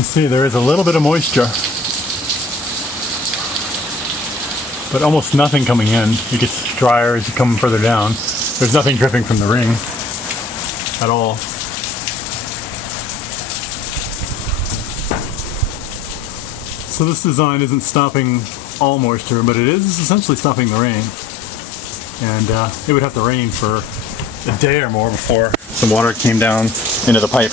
can see there is a little bit of moisture, but almost nothing coming in. It gets drier as you come further down. There's nothing dripping from the ring at all. So this design isn't stopping all moisture, but it is essentially stopping the rain. And it would have to rain for a day or more before some water came down into the pipe.